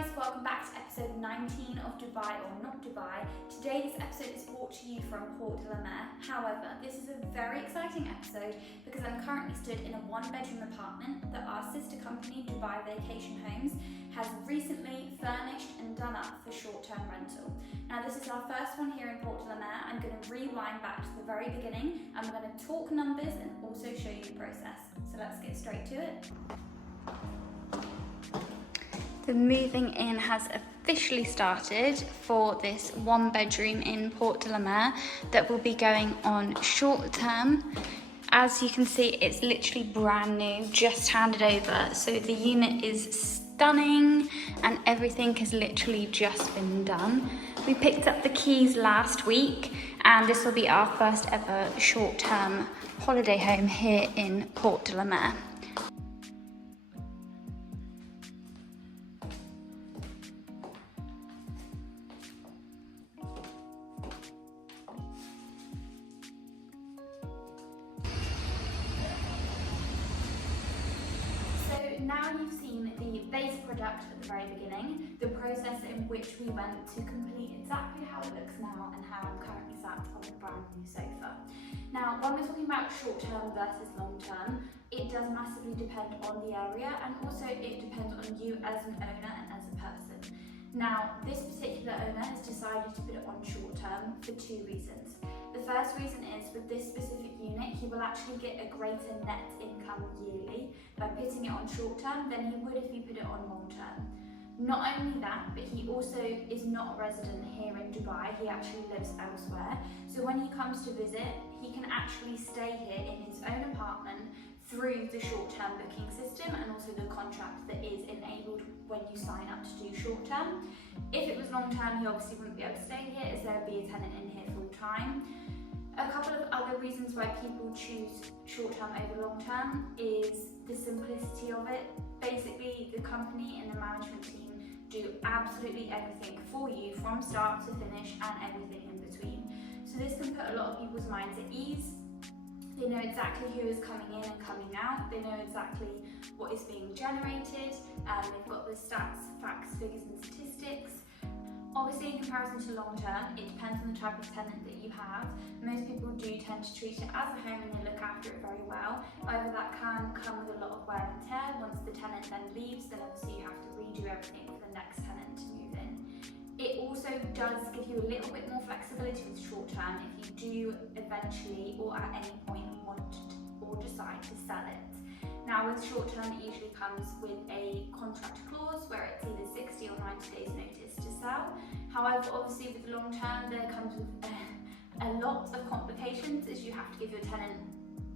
guys, welcome back to episode 19 of Dubai or Not Dubai. Today this episode is brought to you from Port de la Mer. However, this is a very exciting episode because I'm currently stood in a one-bedroom apartment that our sister company, Dubai Vacation Homes, has recently furnished and done up for short-term rental. Now this is our first one here in Port de la Mer. I'm going to rewind back to the very beginning and we're going to talk numbers and also show you the process. So let's get straight to it. The moving in has officially started for this one bedroom in Port de la Mer that will be going on short term. As you can see, it's literally brand new, just handed over. So the unit is stunning and everything has literally just been done. We picked up the keys last week and this will be our first ever short term holiday home here in Port de la Mer. Now you've seen the base product at the very beginning, the process in which we went to complete exactly how it looks now and how I'm currently sat on a brand new sofa. Now, when we're talking about short-term versus long-term, it does massively depend on the area and also it depends on you as an owner and as a person. Now, this particular owner has decided to put it on short-term for two reasons. The first reason is with this specific unit, he will actually get a greater net income yearly by putting it on short term than he would if he put it on long term. Not only that, but he also is not a resident here in Dubai, he actually lives elsewhere. So when he comes to visit, he can actually stay here in his own apartment through the short-term booking system and also the contract that is enabled when you sign up to do short-term. If it was long-term, he obviously wouldn't be able to stay here as there would be a tenant in here full-time. A couple of other reasons why people choose short-term over long-term is the simplicity of it. Basically, the company and the management team do absolutely everything for you from start to finish and everything in between. So this can put a lot of people's minds at ease. They know exactly who is coming in and coming out. They know exactly what is being generated. They've got the stats, facts, figures and statistics. Obviously, in comparison to long term, it depends on the type of tenant that you have. Most people do tend to treat it as a home and they look after it very well. However, that can come with a lot of wear and tear. Once the tenant then leaves, then obviously you have to redo everything for the next tenant to move in. It also does give you a little bit more flexibility with short term if you do eventually or at any point want or decide to sell it. Now with short term it usually comes with a contract clause where it's either 60 or 90 days notice to sell. However, obviously with long term there comes with a lot of complications as you have to give your tenant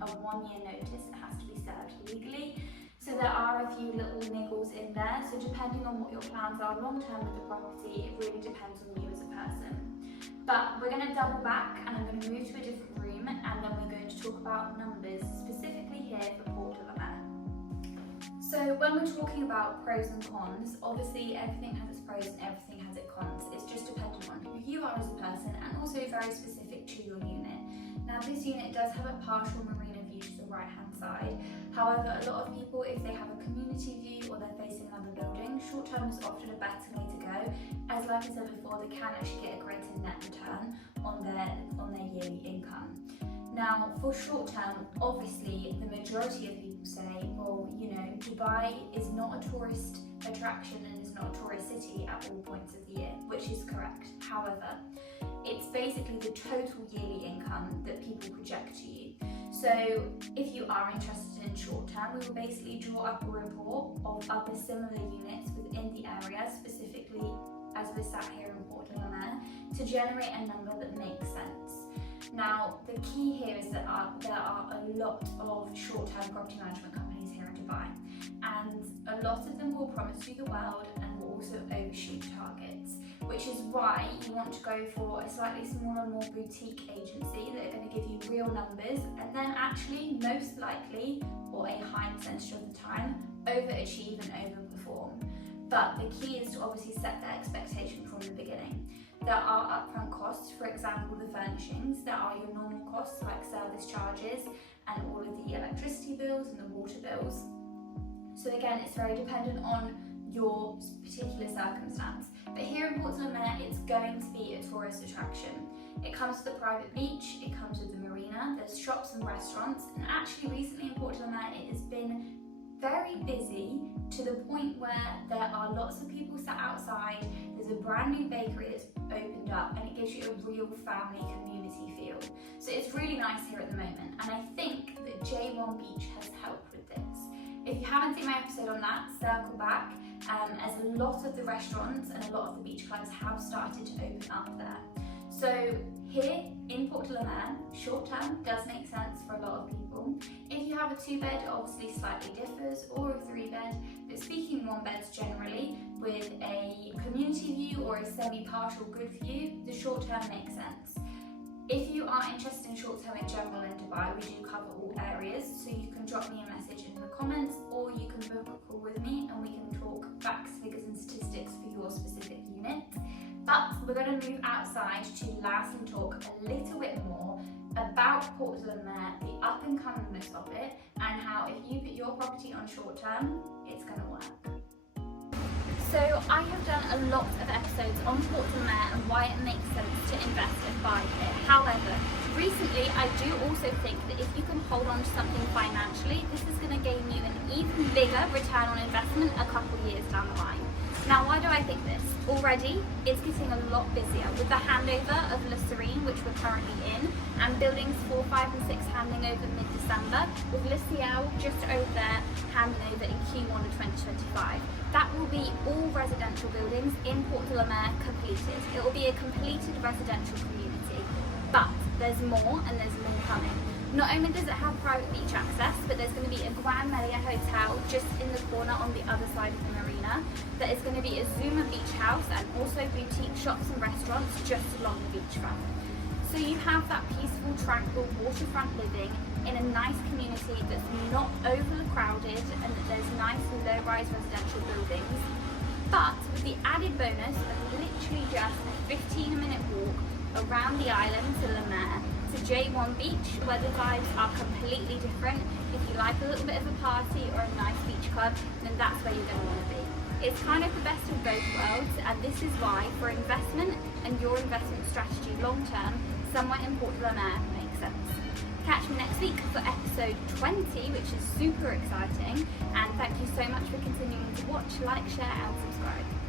a 1 year notice, it has to be served legally. So there are a few little niggles in there, so depending on what your plans are long term with the property, it really depends on you as a person. But we're going to double back and I'm going to move to a different room and then we're going to talk about numbers specifically here for Port de la Mer. So when we're talking about pros and cons, obviously everything has its pros and everything has its cons. It's just dependent on who you are as a person and also very specific to your unit. Now this unit does have a partial marina view to the right hand side. However, a lot of people, if they have a community view or they're facing another building, short term is often a better way to go. As like I said before, they can actually get a greater net return on their yearly income. Now for short term, obviously the majority of people say, well, you know, Dubai is not a tourist attraction and is not a tourist city at all points of the year, which is correct. However, it's basically the total yearly income that people project to you. So if you are interested in short term, we will basically draw up a report of other similar units within the area, specifically as we're sat here in Port de la Mer, to generate a number that makes sense. Now, the key here is that there are a lot of short-term property management companies here in Dubai, and a lot of them will promise you the world and will also overshoot targets, which is why you want to go for a slightly smaller, more boutique agency that are going to give you real numbers and then actually, most likely, or a high percentage of the time, overachieve and overperform. But the key is to obviously set that expectation from the beginning. There are upfront costs, for example the furnishings. There are your normal costs like service charges and all of the electricity bills and the water bills. So again, it's very dependent on your particular circumstance. But here in Port-de-la-Mer, it's going to be a tourist attraction. It comes with a private beach, it comes with a marina, there's shops and restaurants, and actually recently in Port-de-la-Mer it has been very busy to the point where there are lots of people sat outside. There's a brand new bakery that's opened up and it gives you a real family community feel. So it's really nice here at the moment, and I think that J1 Beach has helped with this. If you haven't seen my episode on that, circle back, as a lot of the restaurants and a lot of the beach clubs have started to open up there. So here in Port-de-la-Mer, short term does make sense for a lot of people. If you have a 2-bed, it obviously slightly differs, or a 3-bed, but speaking 1-beds generally, with a community view or a semi-partial good view, the short term makes sense. If you are interested in short term in general in Dubai, we do cover all areas, so you can drop me a message in the comments, or you can book a call with me and we can talk facts, figures and statistics for your specific unit. But we're going to move outside to lastly talk a little bit more about Port-de-la-Mer, the up and comingness of it, and how if you put your property on short term, it's going to work. So I have done a lot of episodes on Port-de-la-Mer and why it makes sense to invest and buy here. However, recently I do also think that if you can hold on to something financially, this is going to gain you an even bigger return on investment a couple of years down the line. Now, why do I think this? Already, it's getting a lot busier with the handover of Le Serene, which we're currently in, and buildings 4, 5 and 6 handing over mid-December, with Le Ciel just over there handing over in Q1 of 2025. That will be all residential buildings in Port-de-la-Mer completed. It will be a completed residential community, but there's more and there's more coming. Not only does it have private beach access, but there's going to be a Grand Melia hotel just in the corner on the other side of the marina. There is going to be a Zuma beach house and also boutique shops and restaurants just along the beachfront. So you have that peaceful, tranquil, waterfront living in a nice community that's not overly crowded and that there's nice low-rise residential buildings, but with the added bonus of literally just a 15-minute walk around the island to La Mer, to J1 Beach, where the vibes are completely different. If you like a little bit of a party or a nice beach club, then that's where you're going to want to be. It's kind of the best of both worlds, and this is why, for investment and your investment strategy long term, somewhere in Port-de-la-Mer makes sense. Catch me next week for episode 20, which is super exciting, and thank you so much for continuing to watch, like, share and subscribe.